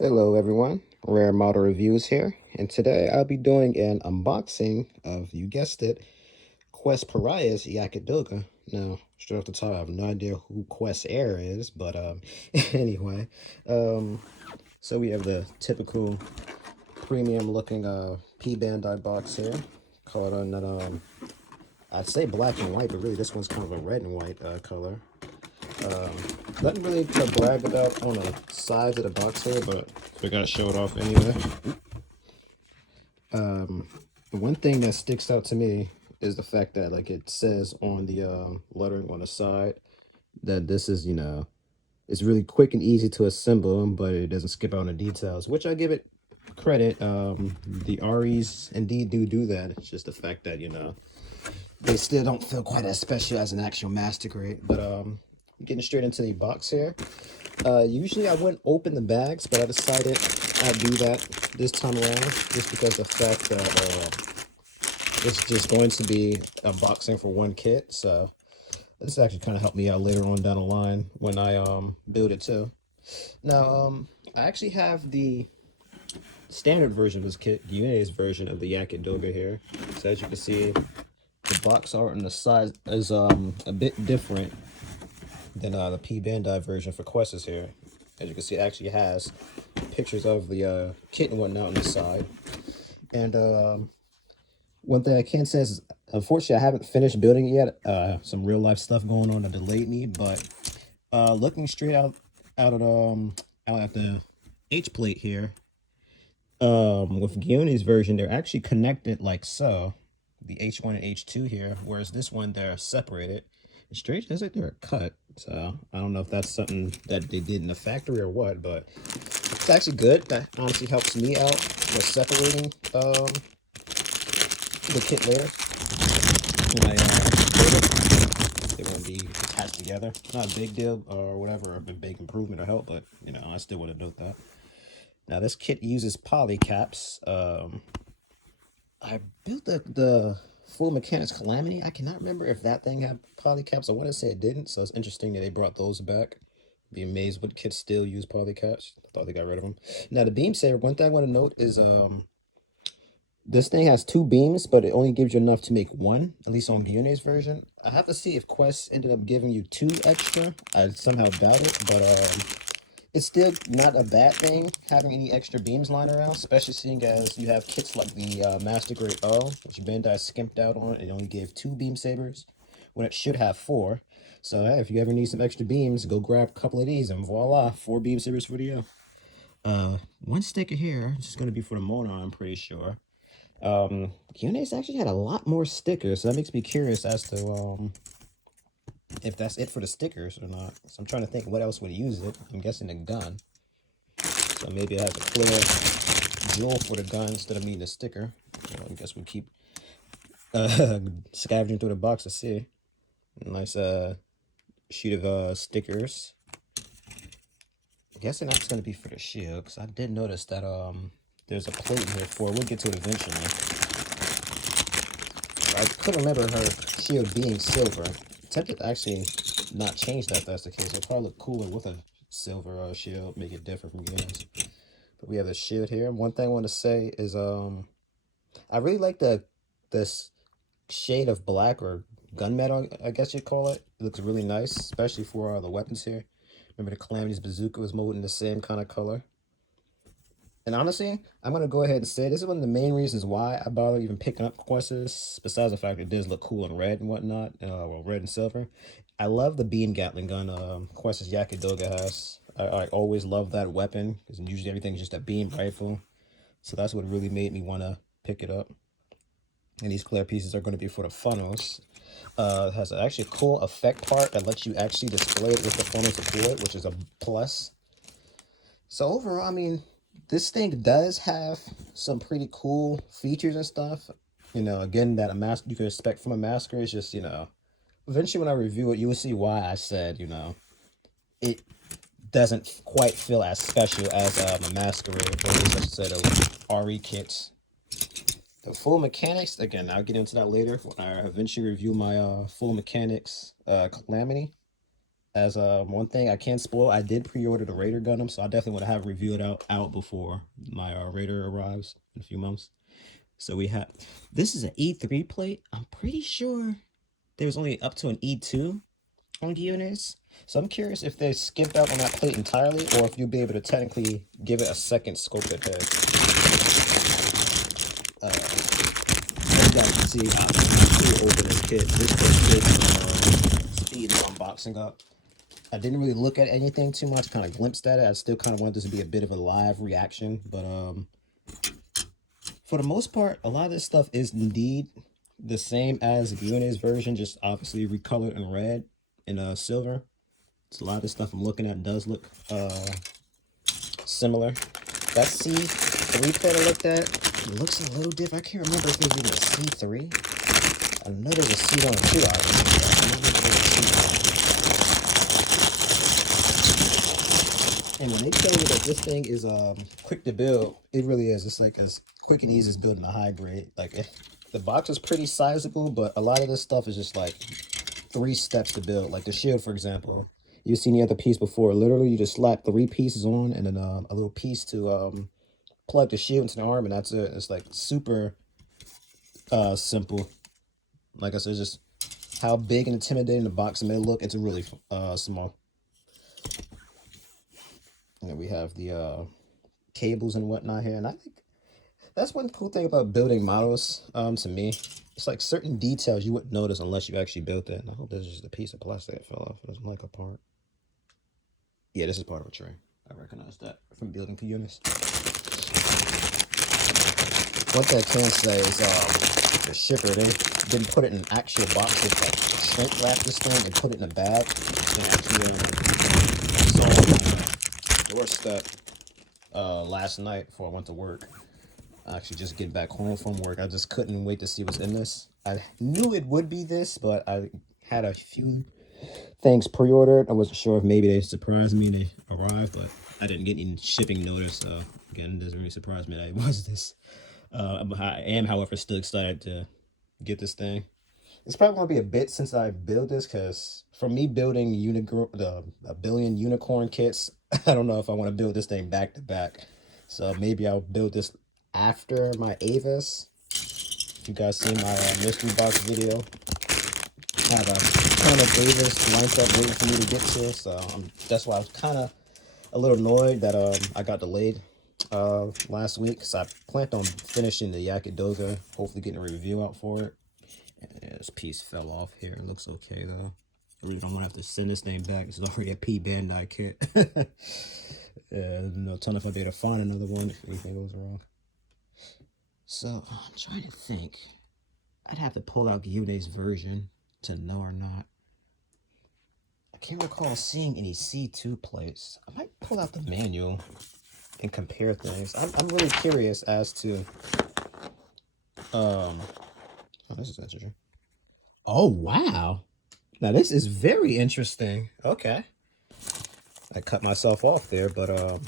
Hello everyone, Rare Model Reviews here, and today I'll be doing an unboxing of, you guessed it, Quess Paraya's Jagd Doga. Now, straight off the top, I have no idea who Quess Air is, but anyway, um, so we have the typical premium looking P-Bandai box here, colored on that, I'd say black and white, but really this one's kind of a red and white color. Um, Nothing really to brag about on the sides of the box here, but we gotta show it off anyway. Um, One thing that sticks out to me is the fact that like it says on the lettering on the side that this is, it's really quick and easy to assemble, but it doesn't skip out on the details, which I give it credit. The REs indeed do that. It's just the fact that, they still don't feel quite as special as an actual master grade. But getting straight into the box here. Usually I wouldn't open the bags, but I decided I'd do that this time around just because the fact that it's just going to be unboxing for one kit. So this actually kind of helped me out later on down the line when I build it too. Now I actually have the standard version of this kit, Gyunei's version of the Jagd Doga here. So as you can see, the box art and the size is a bit different than the P-Bandai version for Quest is here. As you can see, it actually has pictures of the kit and whatnot on the side. And one thing I can say is, unfortunately, I haven't finished building it yet. Some real life stuff going on that delayed me, but looking straight out at the H plate here, with Gyunei's version, they're actually connected like so. The H1 and H2 here, whereas this one they're separated. It's strange as if they're cut. So I don't know if that's something that they did in the factory or what, but it's actually good. That honestly helps me out with separating the kit later when I build it. They won't be attached together. Not a big deal or whatever, a big improvement or help, but I still want to note that. Now this kit uses poly caps. I built the Full Mechanics Calamity. I cannot remember if that thing had poly caps. I want to say it didn't, so it's interesting that they brought those back. Be amazed what kits still use poly caps. I thought they got rid of them. Now the beam saver. One thing I want to note is this thing has two beams, but it only gives you enough to make one. At least on Gyunei's version. I have to see if Quest ended up giving you two extra. I somehow doubt it, but it's still not a bad thing having any extra beams lying around, especially seeing as you have kits like the Master Grade O, which Bandai skimped out on. It only gave two beam sabers when it should have four. So hey, if you ever need some extra beams, go grab a couple of these and voila, four beam sabers for you. One sticker here, it's just going to be for the Mona, I'm pretty sure. Gyunei's actually had a lot more stickers, so that makes me curious as to if that's it for the stickers or not. So I'm trying to think what else would use it. I'm guessing a gun. So maybe it has a clear jewel for the gun instead of needing a sticker. Well, I guess we keep scavenging through the box to see. Nice sheet of stickers. I'm guessing that's gonna be for the shield, because I did notice that there's a plate here for it. We'll get to it eventually. I couldn't remember her shield being silver. Tempted to actually not change that if that's the case. It'll probably look cooler with a silver shield, make it different from yours. But we have the shield here. One thing I want to say is I really like this shade of black or gunmetal, I guess you'd call it. It looks really nice, especially for the weapons here. Remember the Calamity's bazooka was molded in the same kind of color. And honestly, I'm going to go ahead and say this is one of the main reasons why I bother even picking up Quests, besides the fact it does look cool in red and whatnot, well, red and silver. I love the beam Gatling gun Quest's Jagd Doga has. I always love that weapon, because usually everything's just a beam rifle. So that's what really made me want to pick it up. And these clear pieces are going to be for the funnels. It has actually a cool effect part that lets you actually display it with the funnel support, which is a plus. So overall, I mean, this thing does have some pretty cool features and stuff. Again, that a mask you can expect from a masker is just, eventually when I review it, you will see why I said, it doesn't quite feel as special as a masquerade, or at least I should say the RE kits. The full mechanics, again, I'll get into that later when I eventually review my full mechanics calamity. As one thing I can spoil, I did pre-order the Raider Gundam, so I definitely want to have review it out before my Raider arrives in a few months. So we have, this is an E3 plate. I'm pretty sure there was only up to an E2 on Gyunei's. So I'm curious if they skipped out on that plate entirely, or if you'll be able to technically give it a second sculpted head. As you guys can see, I open this kit. This first speed is unboxing up. I didn't really look at anything too much, kind of glimpsed at it. I still kind of wanted this to be a bit of a live reaction, but for the most part, a lot of this stuff is indeed the same as Gyunei's version, just obviously recolored in red and silver. So a lot of the stuff I'm looking at does look similar. That C3 plate I looked at, it looks a little different. I can't remember if there's even a C3. I know there's a C on it too. I remember there's a C. And when they tell you that this thing is quick to build, it really is. It's like as quick and easy as building a high grade. Like the box is pretty sizable, but a lot of this stuff is just like 3 steps to build. Like the shield, for example. You've seen the other piece before. Literally, you just slap 3 pieces on and then a little piece to plug the shield into the arm, and that's it. It's like super simple. Like I said, just how big and intimidating the box may look. It's really small. And we have the cables and whatnot here, and I think that's one cool thing about building models. To me, it's like certain details you wouldn't notice unless you actually built it. And I hope this is just a piece of plastic that fell off. It doesn't like a part. Yeah, this is part of a tray. I recognize that from building for units. One thing I can say is the shipper, they didn't put it in an actual box. They like shrink wrap this thing and put it in a bag. And actually saw it on my doorstep last night before I went to work. I actually just getting back home from work. I just couldn't wait to see what's in this. I knew it would be this, but I had a few things pre-ordered. I wasn't sure if maybe they surprised me and they arrived, but I didn't get any shipping notice. So again, it doesn't really surprise me that it was this. I am, however, still excited to get this thing. It's probably gonna be a bit since I build this, because for me building a billion unicorn kits, I don't know if I want to build this thing back to back. So maybe I'll build this after my Avis. If you guys seen my mystery box video, I have a ton of Avis lined up waiting for me to get to. So that's why I was kind of a little annoyed that I got delayed last week, because I planned on finishing the Jagd Doga, hopefully getting a review out for it. And this piece fell off here. It looks okay though. I really don't want to have to send this thing back. This is already a P-Bandai kit. No ton if I'll be able to find another one if anything goes wrong. So I'm trying to think. I'd have to pull out Gyunei's version to know or not. I can't recall seeing any C2 plates. I might pull out the manual and compare things. I'm really curious as to oh, this is interesting. Oh wow. Now this is very interesting. Okay. I cut myself off there, but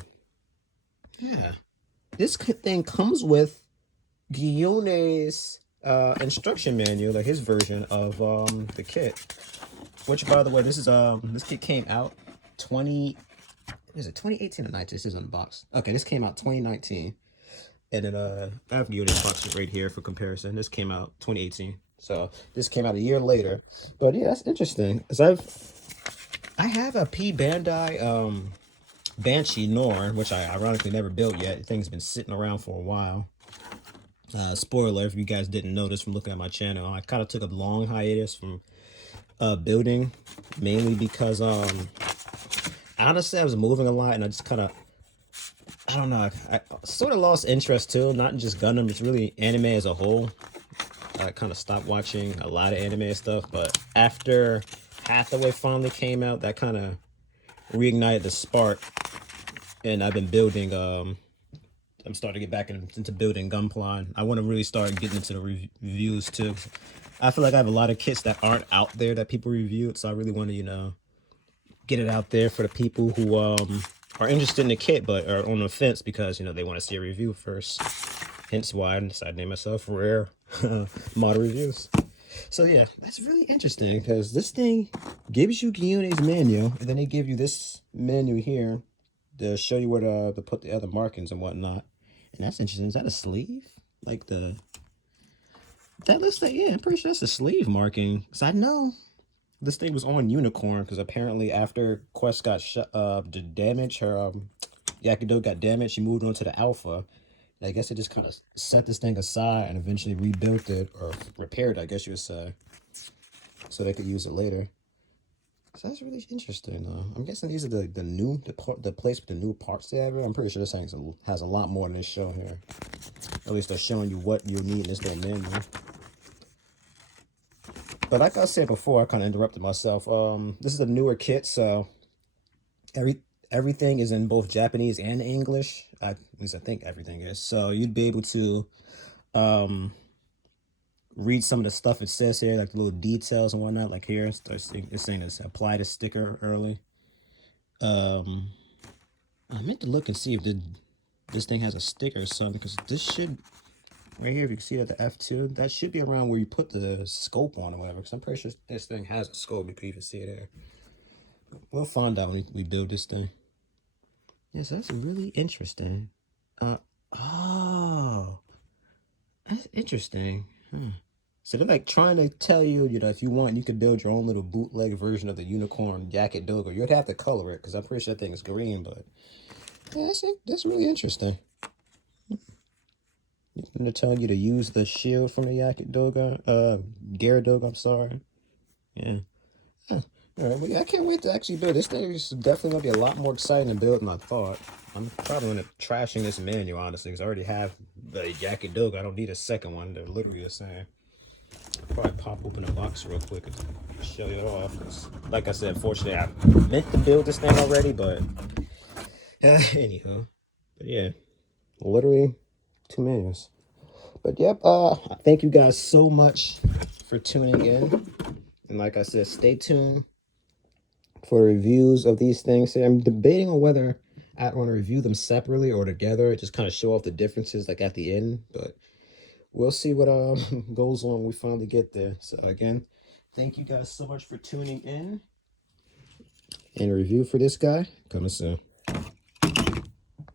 yeah. This thing comes with Gyunei's instruction manual, like his version of the kit. Which, by the way, this is this kit came out 2018 or 19? This is on the box. Okay, this came out 2019. And then I have Gyunei's box right here for comparison. This came out 2018. So this came out a year later. But yeah, that's interesting. Because I have a P-Bandai Banshee Norn, which I ironically never built yet. The thing's been sitting around for a while. Spoiler, if you guys didn't notice from looking at my channel, I kind of took a long hiatus from building, mainly because honestly I was moving a lot, and I just kind of, I don't know, I sort of lost interest too, not just Gundam, it's really anime as a whole. I kind of stopped watching a lot of anime and stuff, but after Hathaway finally came out, that kind of reignited the spark, and I've been building I'm starting to get back into building Gunpla. I want to really start getting into the reviews too. I feel like I have a lot of kits that aren't out there that people reviewed, so I really want to, you know, get it out there for the people who are interested in the kit but are on the fence because, you know, they want to see a review first. Hence why I decided to name myself Rare Model Reviews. So yeah, that's really interesting because this thing gives you Gyunei's menu, and then they give you this menu here to show you where to put the other markings and whatnot. And that's interesting. Is that a sleeve? Like that looks like, yeah, I'm pretty sure that's a sleeve marking. Cause I know this thing was on Unicorn because apparently after Quest got damaged, her Yakido got damaged, she moved on to the Alpha. I guess it just kind of set this thing aside and eventually rebuilt it or repaired, I guess you would say, so they could use it later. So that's really interesting, though. I'm guessing these are the place with the new parts they have. I'm pretty sure this thing has a lot more than this show here. At least they're showing you what you need in this little menu. But like I said before, I kind of interrupted myself. This is a newer kit, so everything is in both Japanese and English. At least I think everything is. So you'd be able to read some of the stuff it says here, like the little details and whatnot. Like here, it's saying it's apply the sticker early. I meant to look and see if this thing has a sticker or something, because this should, right here, if you can see that the F2, that should be around where you put the scope on or whatever, because I'm pretty sure this thing has a scope. You can even see it there. We'll find out when we build this thing. Yes, that's really interesting. Oh, that's interesting. So they're like trying to tell you, if you want, you could build your own little bootleg version of the Unicorn Jagd Doga. You'd have to color it, because I'm pretty sure that thing is green, but yeah, that's really interesting. They're telling you to use the shield from the Jagd Doga, Gyunei Doga, I'm sorry. Yeah. Huh. All right, well, yeah, I can't wait to actually build this thing. Is definitely gonna be a lot more exciting to build than I thought. I'm probably gonna trashing this menu, honestly, because I already have the Jagd Doga. I don't need a second one. They're literally the same. I'll probably pop open a box real quick and show you it off. Cause, like I said, fortunately, I meant to build this thing already, but anyhow. But yeah, literally 2 menus. But yep, thank you guys so much for tuning in. And like I said, stay tuned for reviews of these things. I'm debating on whether I want to review them separately or together. Just kind of show off the differences like at the end. But we'll see what goes on when we finally get there. So again, thank you guys so much for tuning in. And a review for this guy coming soon.